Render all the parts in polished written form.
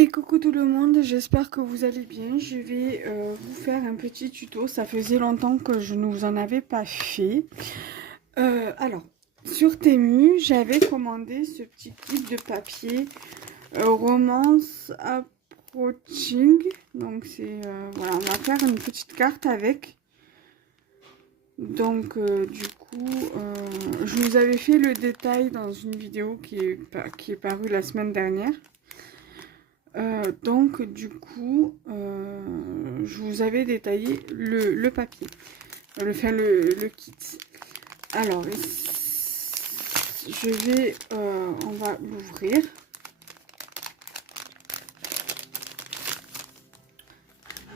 Et coucou tout le monde, j'espère que vous allez bien. Je vais vous faire un petit tuto. Ça faisait longtemps que je ne vous en avais pas fait. Alors, sur Temu, j'avais commandé ce petit kit de papier Romance Approaching. Donc c'est voilà, on va faire une petite carte avec. Donc du coup, je vous avais fait le détail dans une vidéo qui est parue la semaine dernière. Donc du coup, je vous avais détaillé le papier, le kit. Alors, on va l'ouvrir.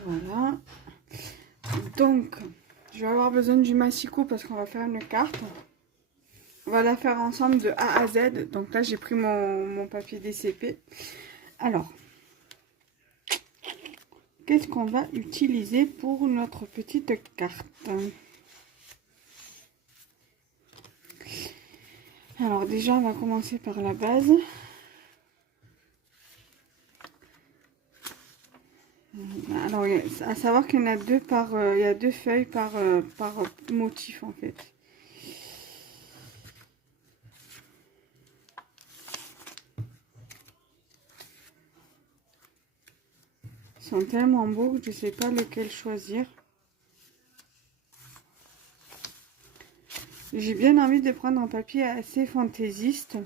Voilà. Donc, je vais avoir besoin du massicot parce qu'on va faire une carte. On va la faire ensemble de A à Z. Donc là, j'ai pris mon papier DCP. Alors, qu'est-ce qu'on va utiliser pour notre petite carte? Alors déjà, on va commencer par la base. Alors, à savoir qu'il y en a deux il y a deux feuilles par motif en fait. Ils sont tellement beaux que je ne sais pas lequel choisir. J'ai bien envie de prendre un papier assez fantaisiste.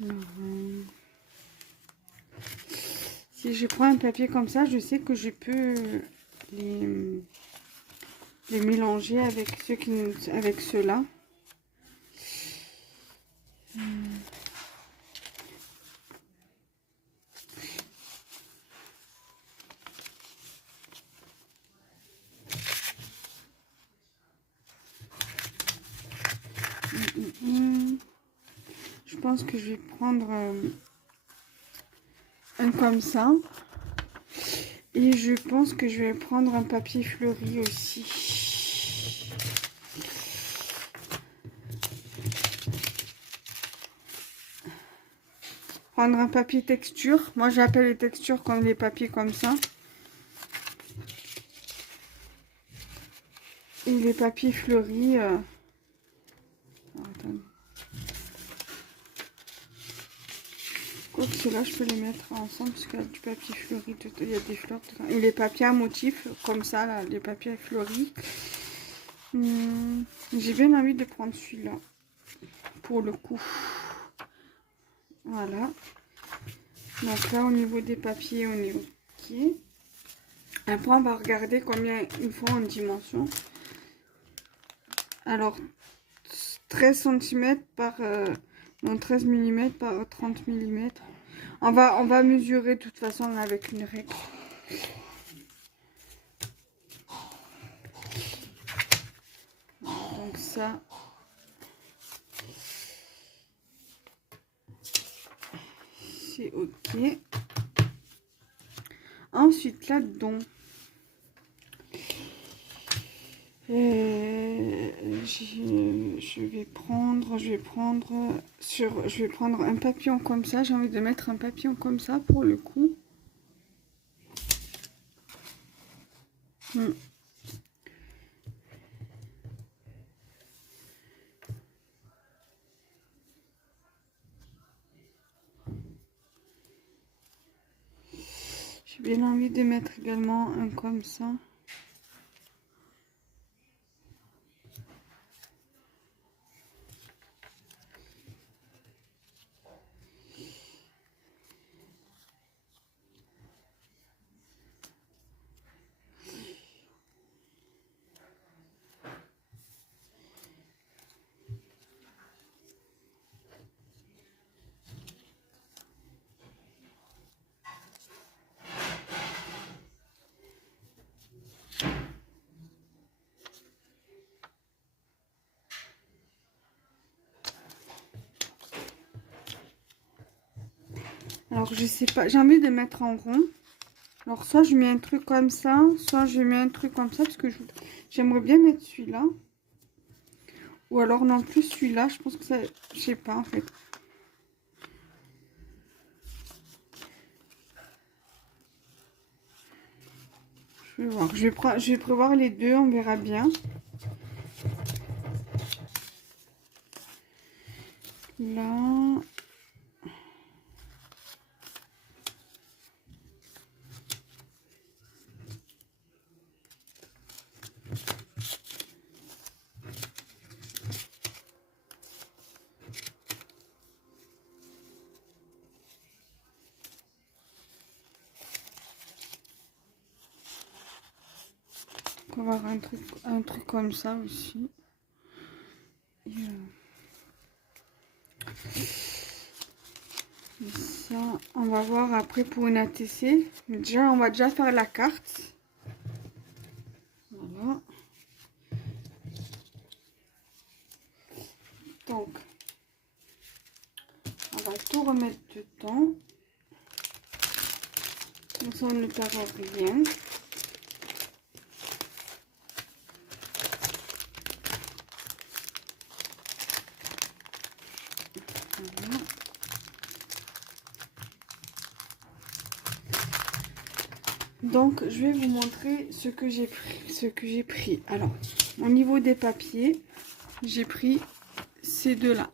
Alors, si je prends un papier comme ça, je sais que je peux les mélanger avec avec ceux-là. Je pense que je vais prendre un comme ça. Et je pense que je vais prendre un papier fleuri aussi. Prendre un papier texture. Moi, j'appelle les textures comme les papiers comme ça. Et les papiers fleuris. Attends. Quoique ceux-là, je peux les mettre ensemble parce qu'il y a du papier fleuri, il y a des fleurs dedans. Et les papiers à motifs, comme ça, là, les papiers fleuris. J'ai bien envie de prendre celui-là. Pour le coup. Voilà. Donc là, au niveau des papiers, on est OK. Après, on va regarder combien il faut en dimension. Alors, 13 cm par... non, 13 mm par 30 mm. On va mesurer de toute façon avec une règle. Donc ça... c'est OK. Ensuite, là-dedans... je vais prendre un papillon comme ça. J'ai envie de mettre un papillon comme ça pour le coup. J'ai bien envie de mettre également un comme ça. Alors je sais pas, j'ai envie de mettre en rond. Alors, soit je mets un truc comme ça, soit je mets un truc comme ça, parce que j'aimerais bien mettre celui-là. Ou alors non plus celui-là, je pense que ça... Je sais pas, en fait. Je vais voir. Je vais prévoir les deux, on verra bien. Là... On va avoir un truc comme ça aussi. Et ça, on va voir après pour une ATC. Mais déjà, on va déjà faire la carte. Voilà. Donc, on va tout remettre dedans. Comme ça, on ne perd rien. Voilà. Donc, je vais vous montrer ce que j'ai pris. Alors, au niveau des papiers, j'ai pris ces deux-là.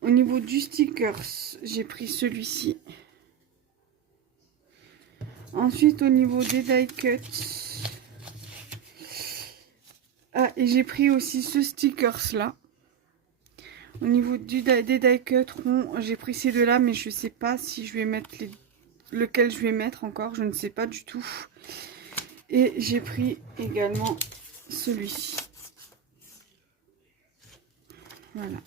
Au niveau du stickers, j'ai pris celui-ci. Ensuite, au niveau des die cuts, et j'ai pris aussi ce stickers-là. Au niveau des die cuts ronds, j'ai pris ces deux-là, mais je ne sais pas si je vais mettre lequel je vais mettre encore. Je ne sais pas du tout. Et j'ai pris également celui-ci. Voilà.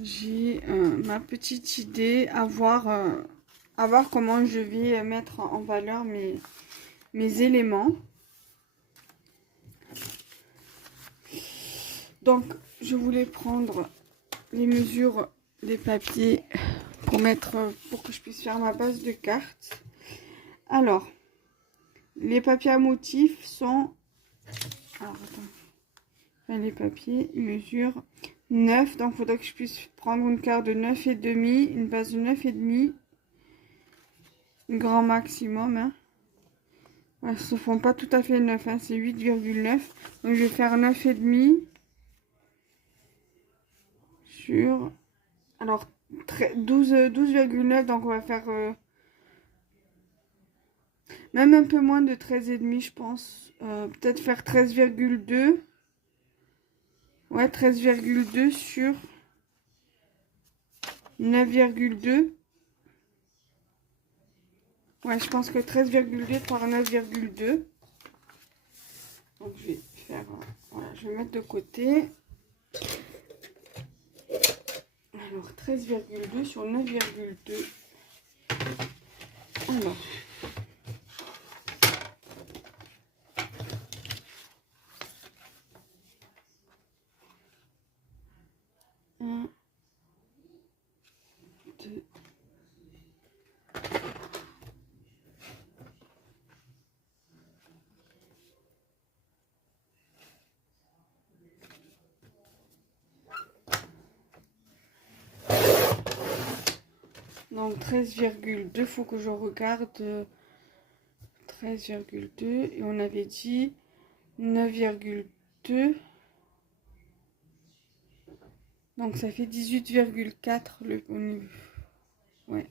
J'ai ma petite idée à voir comment je vais mettre en valeur mes éléments. Donc, je voulais prendre les mesures des papiers pour que je puisse faire ma base de cartes. Alors, les papiers à motifs sont... Alors, attends. Enfin, les papiers, ils mesurent 9. Donc, il faudrait que je puisse prendre une carte de 9,5, une base de 9,5. Grand maximum. Hein. Ouais, ne se font pas tout à fait 9. Hein, c'est 8,9. Donc, je vais faire 9,5 sur... Alors, 12,9. Donc, on va faire... même un peu moins de 13,5, je pense. Peut-être faire 13,2. Ouais, 13,2 sur 9,2. Ouais, je pense que 13,2 par 9,2. Donc, je vais faire... voilà, je vais mettre de côté. Alors, 13,2 sur 9,2. Alors... Un, deux. Donc 13,2, faut que je regarde 13,2 et on avait dit 9,2. Donc ça fait 18,4 le niveau. Ouais.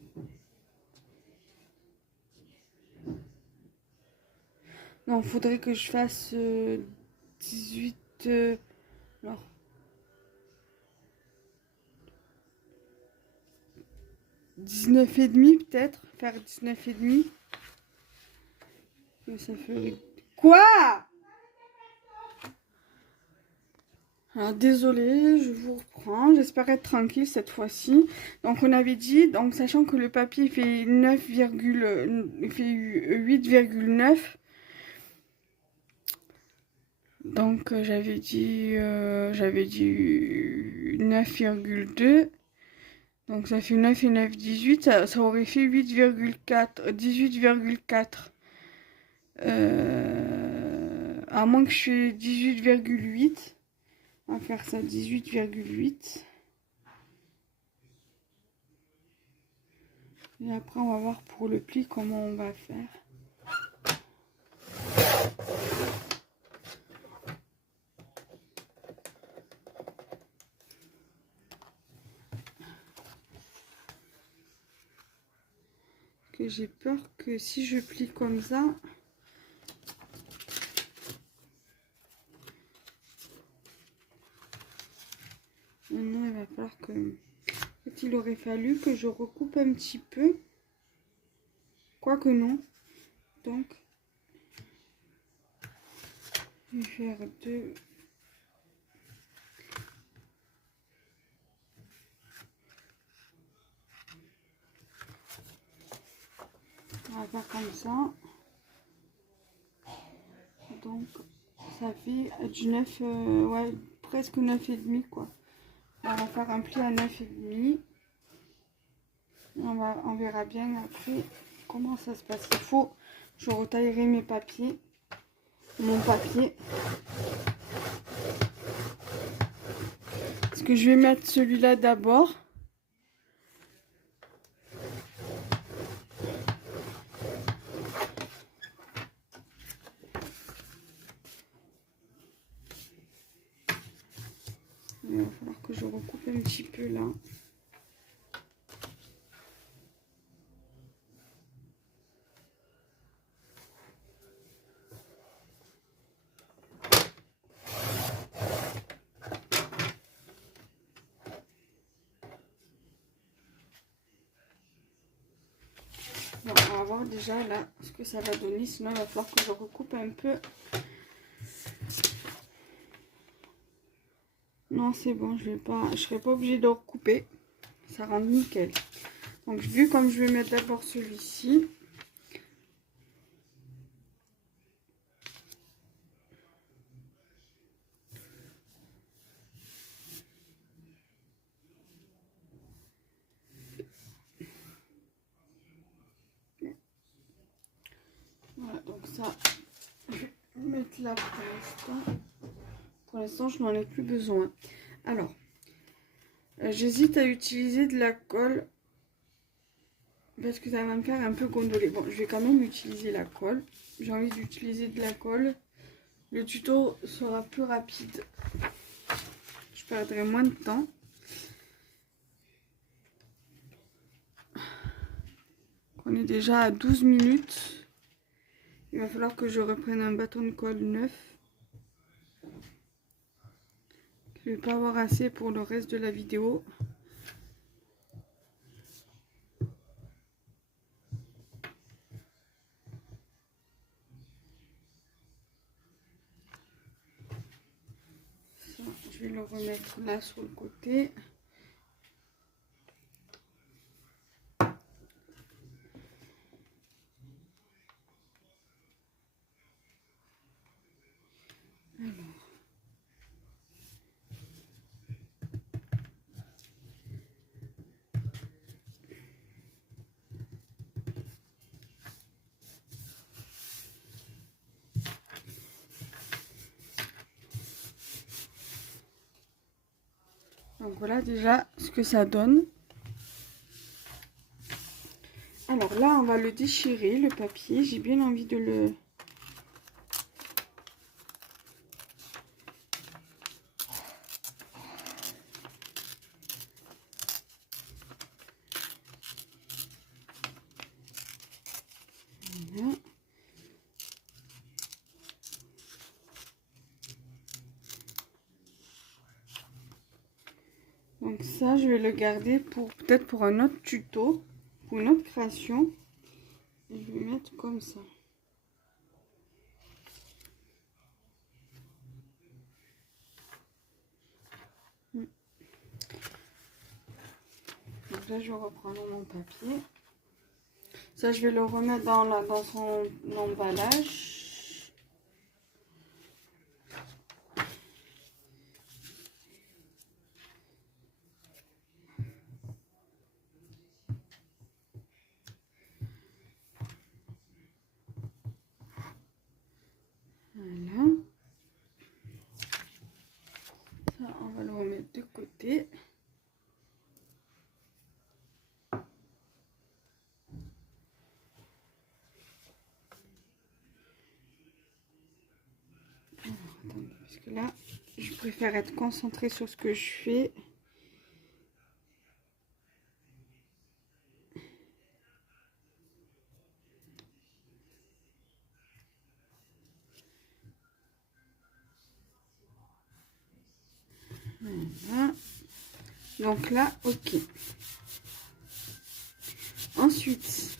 Non, faudrait que je fasse 18 alors 19,5 peut-être, faire 19,5. Ça ferait quoi? Alors, désolée, je vous reprends. J'espère être tranquille cette fois-ci. Donc, on avait dit, donc sachant que le papier fait 8,9. Donc, j'avais dit 9,2. Donc ça fait 9 et 9, 18. Ça aurait fait 8,4, 18,4. À moins que je fais 18,8. On va faire ça 18,8. Et après, on va voir pour le pli comment on va faire. Que j'ai peur que si je plie comme ça, maintenant il va falloir que... En fait, il aurait fallu que je recoupe un petit peu. Quoique non. Donc, je vais faire deux. On va faire comme ça. Donc, ça fait du 9, ouais, presque 9,5 quoi. On va faire un pli à 9,5. On verra bien après comment ça se passe. Il faut, je retaillerai mes papiers, mon papier. Parce que je vais mettre celui-là d'abord. Il va falloir que je recoupe un petit peu là. Bon, on va voir déjà là ce que ça va donner. Sinon, il va falloir que je recoupe un peu. Non, c'est bon, je serai pas obligée de recouper. Ça rend nickel. Donc, vu comme je vais mettre d'abord celui-ci. Voilà, donc ça, je vais mettre là pour l'instant. Pour l'instant, je n'en ai plus besoin. Alors, j'hésite à utiliser de la colle. Parce que ça va me faire un peu gondoler. Bon, je vais quand même utiliser la colle. J'ai envie d'utiliser de la colle. Le tuto sera plus rapide. Je perdrai moins de temps. On est déjà à 12 minutes. Il va falloir que je reprenne un bâton de colle neuf. Je ne vais pas avoir assez pour le reste de la vidéo. Ça, je vais le remettre là sur le côté. Alors. Donc voilà déjà ce que ça donne. Alors là, on va le déchirer, le papier. J'ai bien envie de le... Voilà. Donc ça, je vais le garder pour peut-être pour un autre tuto, pour une autre création. Et je vais mettre comme ça. Donc là, je reprends mon papier. Ça, je vais le remettre dans son emballage. Parce que là, je préfère être concentrée sur ce que je fais. Voilà. Donc là, ok. Ensuite,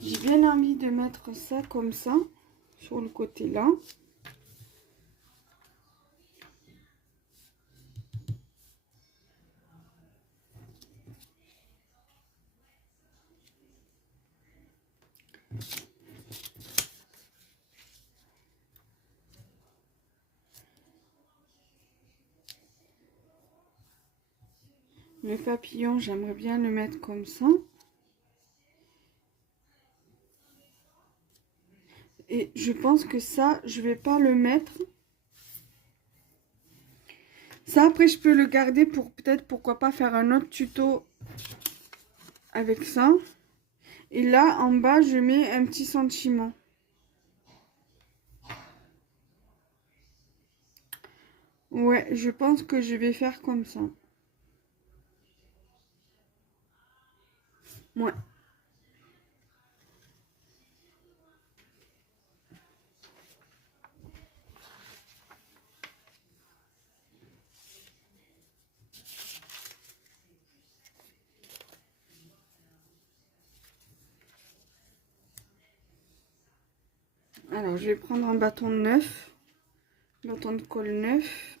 j'ai bien envie de mettre ça comme ça, sur le côté là. Le papillon, j'aimerais bien le mettre comme ça. Et je pense que ça, je vais pas le mettre. Ça, après, je peux le garder pour peut-être, pourquoi pas, faire un autre tuto avec ça. Et là, en bas, je mets un petit sentiment. Ouais, je pense que je vais faire comme ça. Ouais. Alors, je vais prendre un bâton neuf. Bâton de colle neuf.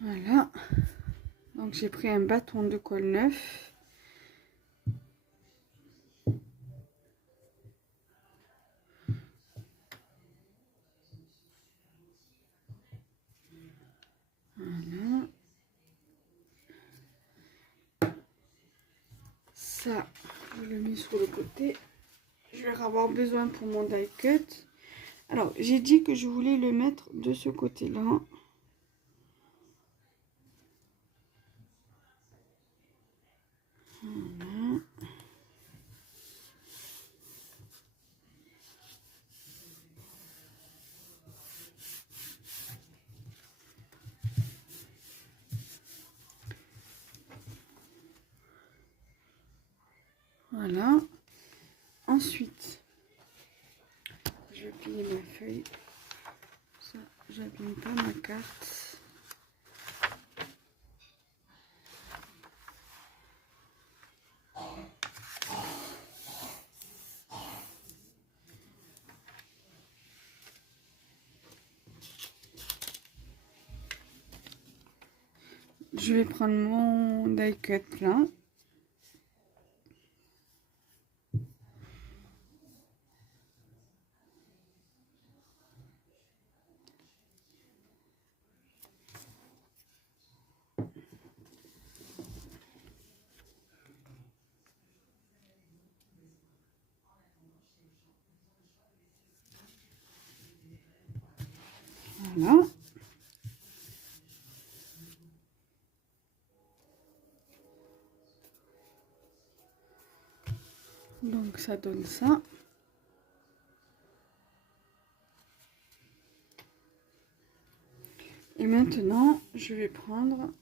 Voilà. Donc, j'ai pris un bâton de colle neuf. Voilà. Ça, je le mets sur le côté. Je vais avoir besoin pour mon die cut. Alors, j'ai dit que je voulais le mettre de ce côté-là. Voilà. Voilà. Ensuite, je vais plier ma feuille. Ça, j'abîme pas ma carte. Je vais prendre mon die cut là. Voilà. Donc ça donne ça. Et maintenant, je vais prendre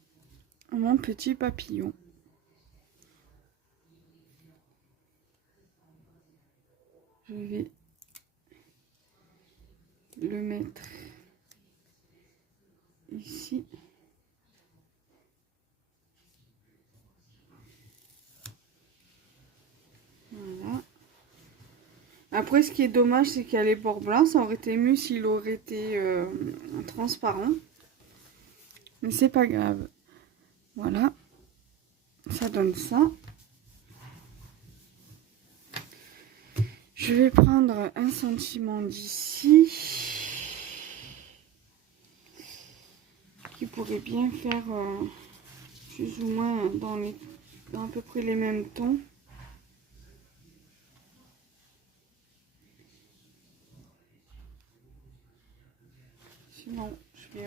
mon petit papillon. Je vais le mettre ici. Voilà. Après, ce qui est dommage, c'est qu'il y a les bords blancs. Ça aurait été mieux s'il aurait été transparent. Mais c'est pas grave. Voilà. Ça donne ça. Je vais prendre un sentiment d'ici. Qui pourrait bien faire plus ou moins dans les dans à peu près les mêmes tons. Sinon, je vais...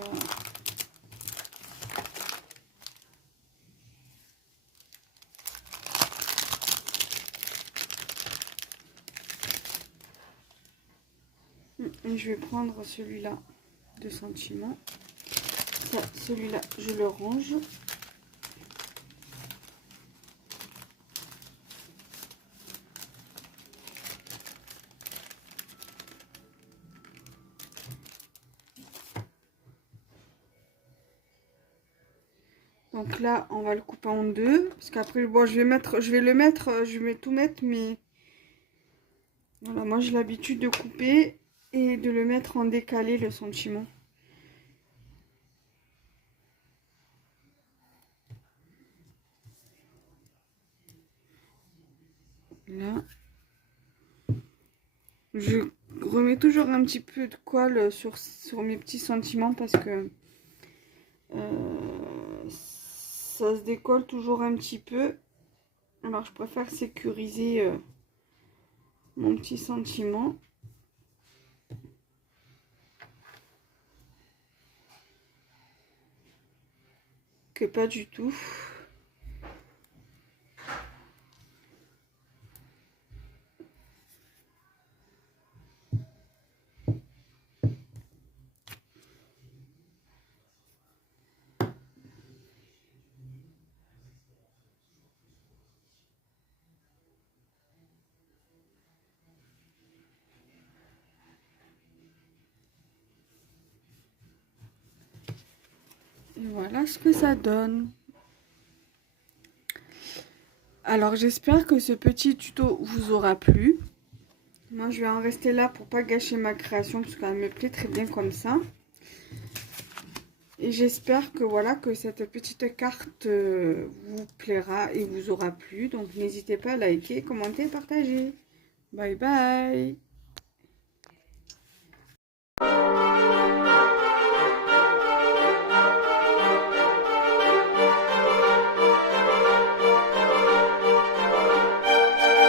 Et je vais prendre celui-là de Sentiment. Celui-là, je le range. Donc là, on va le couper en deux. Parce qu'après, bon, je vais tout mettre, mais voilà, moi j'ai l'habitude de couper et de le mettre en décalé, le Sentiment. Là, je remets toujours un petit peu de colle sur mes petits sentiments parce que ça se décolle toujours un petit peu. Alors je préfère sécuriser mon petit sentiment. Que pas du tout. Et voilà ce que ça donne. Alors j'espère que ce petit tuto vous aura plu. Moi je vais en rester là pour pas gâcher ma création parce qu'elle me plaît très bien comme ça. Et j'espère que voilà que cette petite carte vous plaira et vous aura plu. Donc n'hésitez pas à liker, commenter, partager. Bye bye.